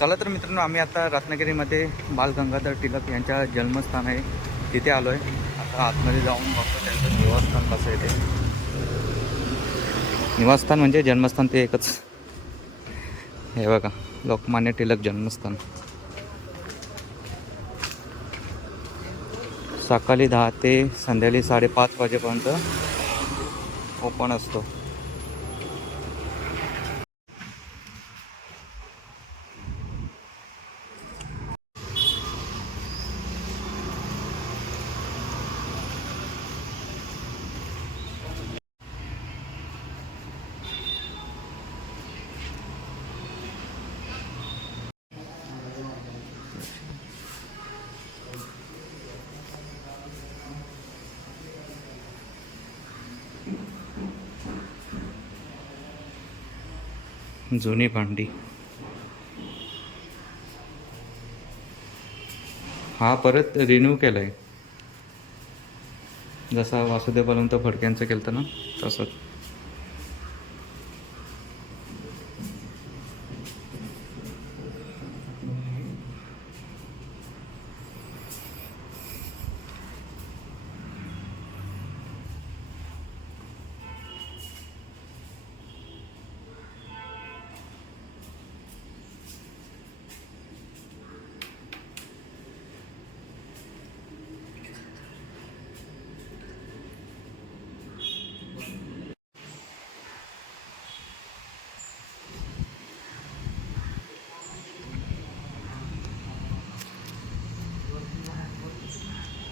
चला तर मित्रांनो आम्ही आता रत्नागिरीमध्ये बाल गंगाधर टिळक यांच्या जन्मस्थान आहे. तिथे आलो आहे आता आतमध्ये जाऊन बघतो त्यांचं निवासस्थान कसं आहे ते. निवासस्थान म्हणजे जन्मस्थान ते एकच. हे बघा लोकमान्य टिळक जन्मस्थान. सकाळी दहा ते संध्याकाळी साडेपाच वाजेपर्यंत ओपन असतो. जुनी भांडी. हा परत रिन्यू केला आहे जसा वासुदेवानंत फडक्यांचं केलं ना तसंच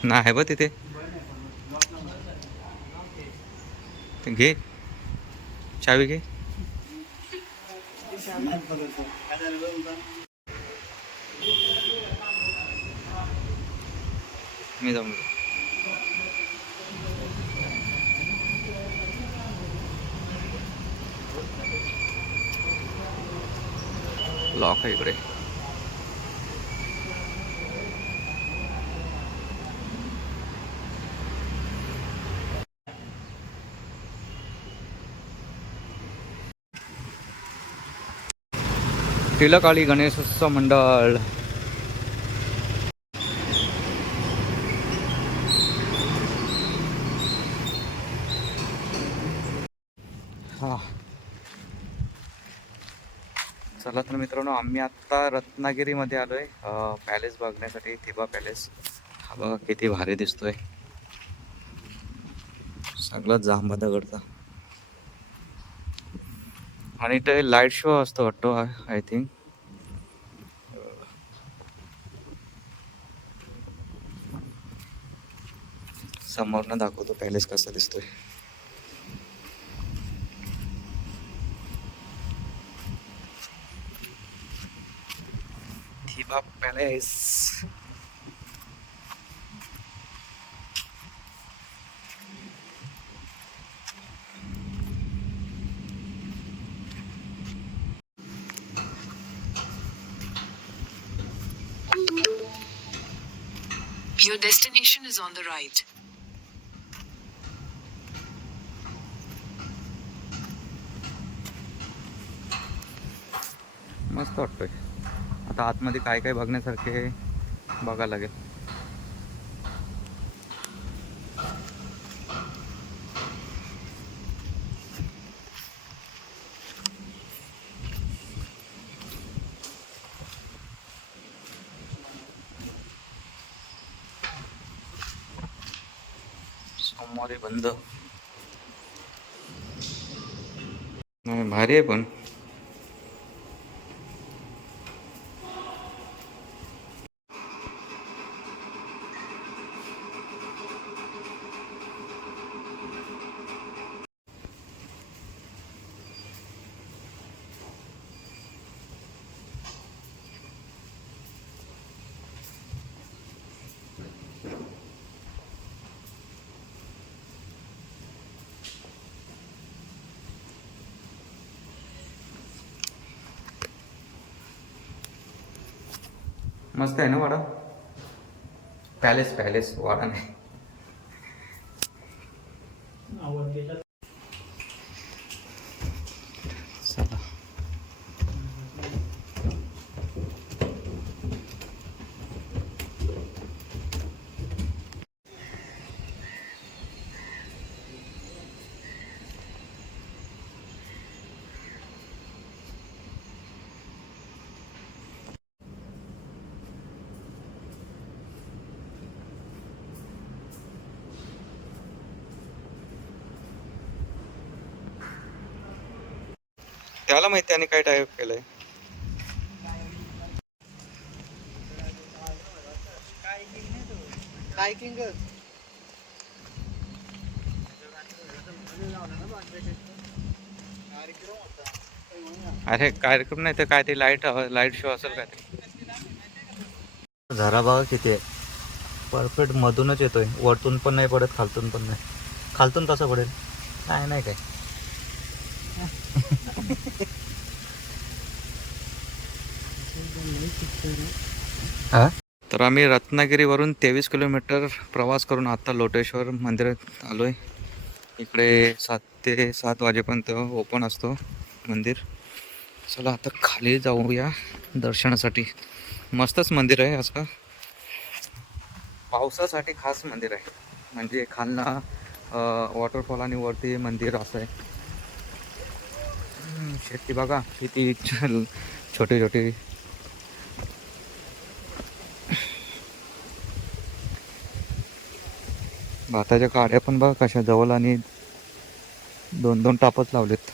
ना आहे बा तिथे. घे. चावी घे. मी जाऊन लॉक आहे इकडे. टिळकाळी गणेशोत्सव मंडळ हा चला तर मित्रांनो आम्ही आत्ता रत्नागिरीमध्ये आलो आहे पॅलेस बघण्यासाठी थिबा पॅलेस हा बघा किती भारी दिसतोय सगळं जांबा दगडचा आणि ते लाइट शो असतो वाटतो आय थिंक समोरनं दाखवतो पॅलेस कसा दिसतोय Thiba palace Your destination is on the right. मस्त वाटतोय. आता आतमध्ये काय काय बघण्यासारखे बघायला लागेल. सोमवारी बंद. नाही भारी आहे पण. मस्त आहे ना वाडा पॅलेस पॅलेस वाडा नाही त्याला माहिती त्याने काय टाईप केलंय. अरे कार्यक्रम नाही तर काय ते लाइट लाइट शो असेल काय झरा बघा किती आहे. परफेक्ट मधूनच येतोय. वरतून पण नाही पडत खालतून पण नाही. खालतून कसं पडेल. काय नाही काय. हां तर आम्ही रत्नागिरीवरून तेवीस किलोमीटर प्रवास करून आता लोटेश्वर मंदिरात आलोय. इकडे सात ते सात वाजेपर्यंत ओपन असतो मंदिर. चला आता खाली जाऊया दर्शनासाठी. मस्तच मंदिर आहे असं. पावसासाठी खास मंदिर आहे. म्हणजे खालना वॉटरफॉल आणि वरती मंदिर असं आहे. शेती बघा किती छान छोटी छोटी भाताच्या काड्या पण बघा कशा जवळ आणि दोन दोन टापच लावलेत.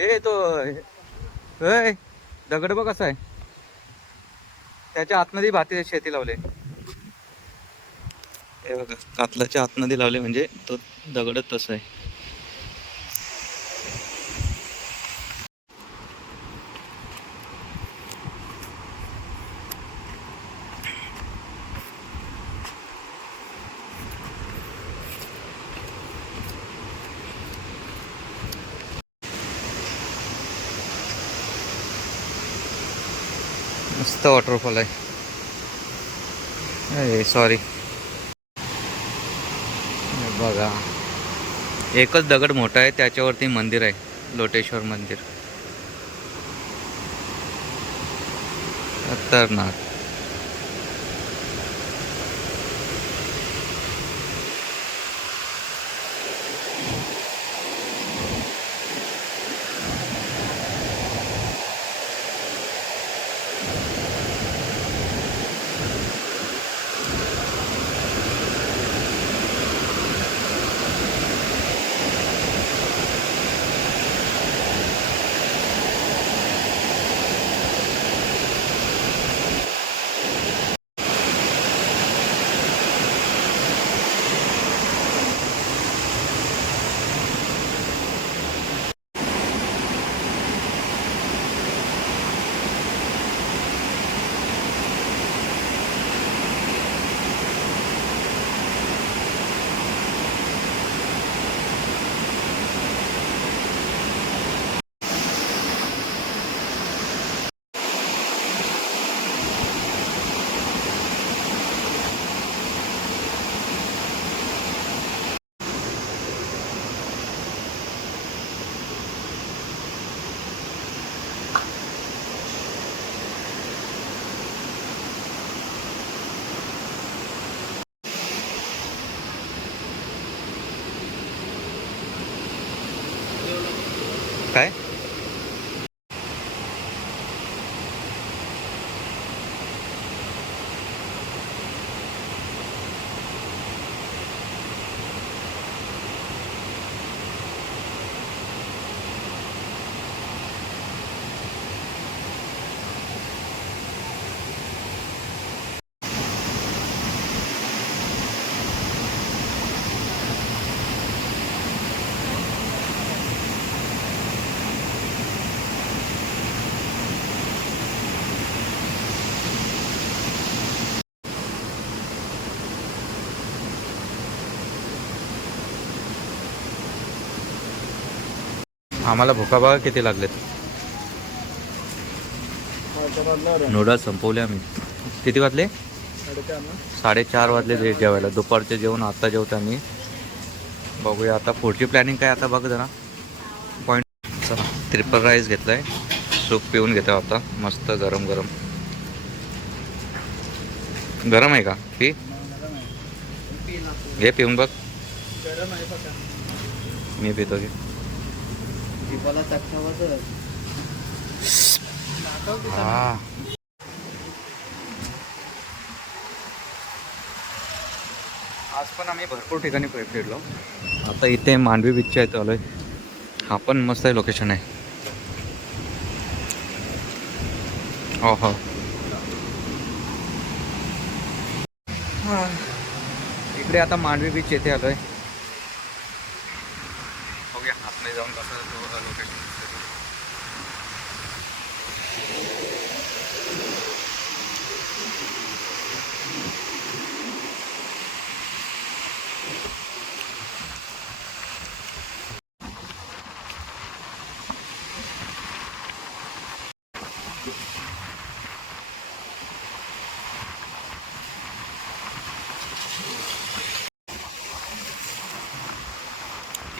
ए तो ए दगड बघ कसा आहे. त्याच्या आतमध्ये भाती शेती लावले. हे बघा कातलाच्या आतमध्ये लावले म्हणजे तो दगडच तसं आहे. मस्त वॉटरफॉल आहे. सॉरी बघा. एकच दगड मोठा आहे त्याच्यावरती मंदिर आहे लोटेश्वर मंदिर. खतरनाक. काय आम्हाला भुका बघा किती लागलेत. नूडल्स संपवले आम्ही. किती वाजले? साडेचार वाजले जे- जेवायला. दुपारचे जेवण आता जेवतो आम्ही. बघूया आता पुढची प्लॅनिंग काय आता बघ जरा. पॉईंट चला ट्रिपल राईस घेतलाय. सूप पिऊन घेतो आता. मस्त गरम गरम. गरम आहे का? पी? घे पिऊन बघ. आहे मी पितो की. जिभाला चटका आज पण आम्ही भरपूर ठिकाणी फिरलो. आता इथे मांडवी बीचच्या इथं आलोय हा पण मस्त आहे लोकेशन आहे. हो हो. इकडे आता मांडवी बीच येथे आलोय. बघूया आतमध्ये जाऊन कसं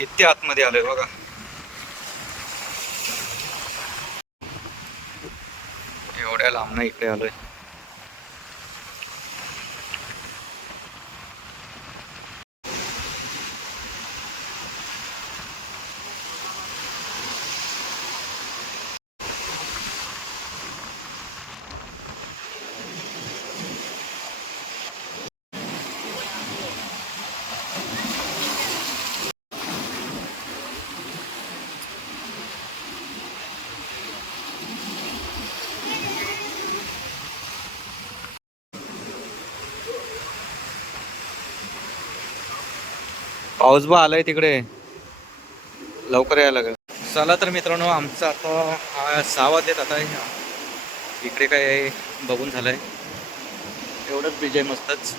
इतके आतमध्ये आलोय बघा. एवढ्या लांब इकडे आलोय. पाऊस बा आलाय तिकडे. लवकर यायला लागेल. चला तर मित्रांनो आमचं आता हा सहा वाजलेत आता. इकडे काय बघून झालंय. एवढंच बीज आहे मस्तच.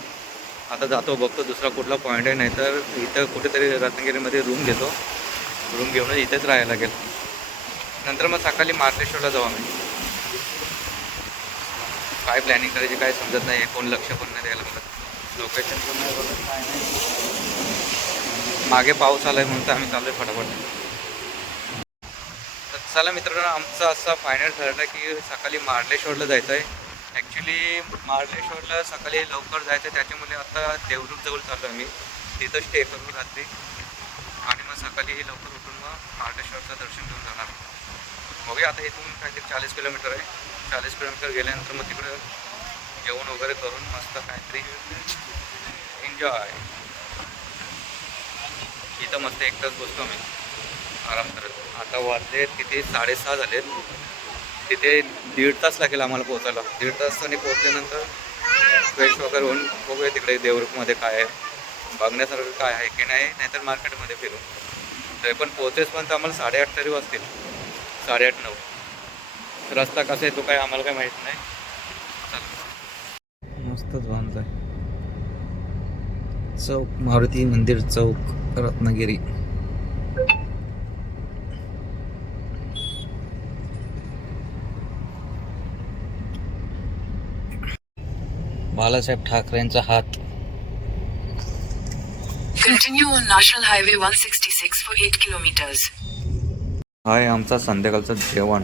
आता जातो बघतो दुसरा कुठला पॉईंट आहे नाही तर इथं कुठेतरी रत्नागिरीमध्ये रूम घेतो. रूम घेऊन इथेच राहायला लागेल. नंतर मग सकाळी मार्लेश्वरला जाऊ आम्ही. काय प्लॅनिंग करायची काय समजत नाही. कोण लक्ष पण नाही द्यायला बघत लोकेशन पण नाही बघत काय नाही. मागे पाऊस आलाय म्हणून तर आम्ही चाललोय फटाफट. तर चला मित्रांनो आमचं असं फायनल ठरलं की सकाळी मार्लेश्वरला जायचं आहे ॲक्च्युली मार्लेश्वरला सकाळी लवकर जायचं आहे त्याच्यामुळे आता देवरूप जवळ चाललो आम्ही. तिथं स्टे करू रात्री. आणि मग सकाळी लवकर उठून मग मार्लेश्वरचं दर्शन घेऊन जाणार. बघूया आता इथून काहीतरी चाळीस किलोमीटर आहे. चाळीस किलोमीटर गेल्यानंतर मग तिकडं जेवण वगैरे करून मस्त काहीतरी एन्जॉय इथं मस्त एक तास बसतो आम्ही. आराम करत. आता वाजले तिथे साडेसहा झालेत. तिथे दीड तास लागेल आम्हाला पोहोचायला. दीड तासाने पोहोचल्यानंतर फ्रेश वगैरे होऊन बघूया तिकडे देवरुखमध्ये काय आहे. बघण्यासारखं काय आहे की नाही? नाहीतर मार्केटमध्ये फिरू. तरी पण पोहोचेस पण आम्हाला साडेआठ तरी वाजतील. साडेआठ नऊ. रस्ता कसा आहे तो काय आम्हाला काय माहीत नाही. मस्तच मस्तच आहे चौक मारुती मंदिर चौक. रत्नागिरी. बाळासाहेब ठाकरेंचा हात. Continue on National Highway 166 for 8 kilometers. हा आहे आमचा संध्याकाळचं जेवण.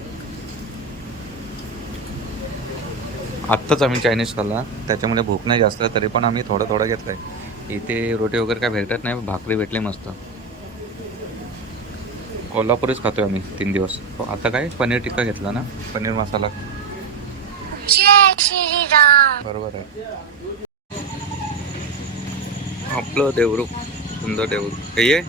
आत्ताच आम्ही चायनीज खाल्ला. त्याच्यामुळे भूक नाही जास्त तरी पण आम्ही थोडं थोडं घेतलं आहे इथे रोटी वगैरे काय भेटत नाही भाकरी भेटली मस्त. कोल्हापुरीच खातोय आम्ही तीन दिवस. हो, आता काय? पनीर टिक्का घेतला ना? पनीर मसाला. बरोबर आहे. आपलं देवरूप सुंदर देवरूप. हे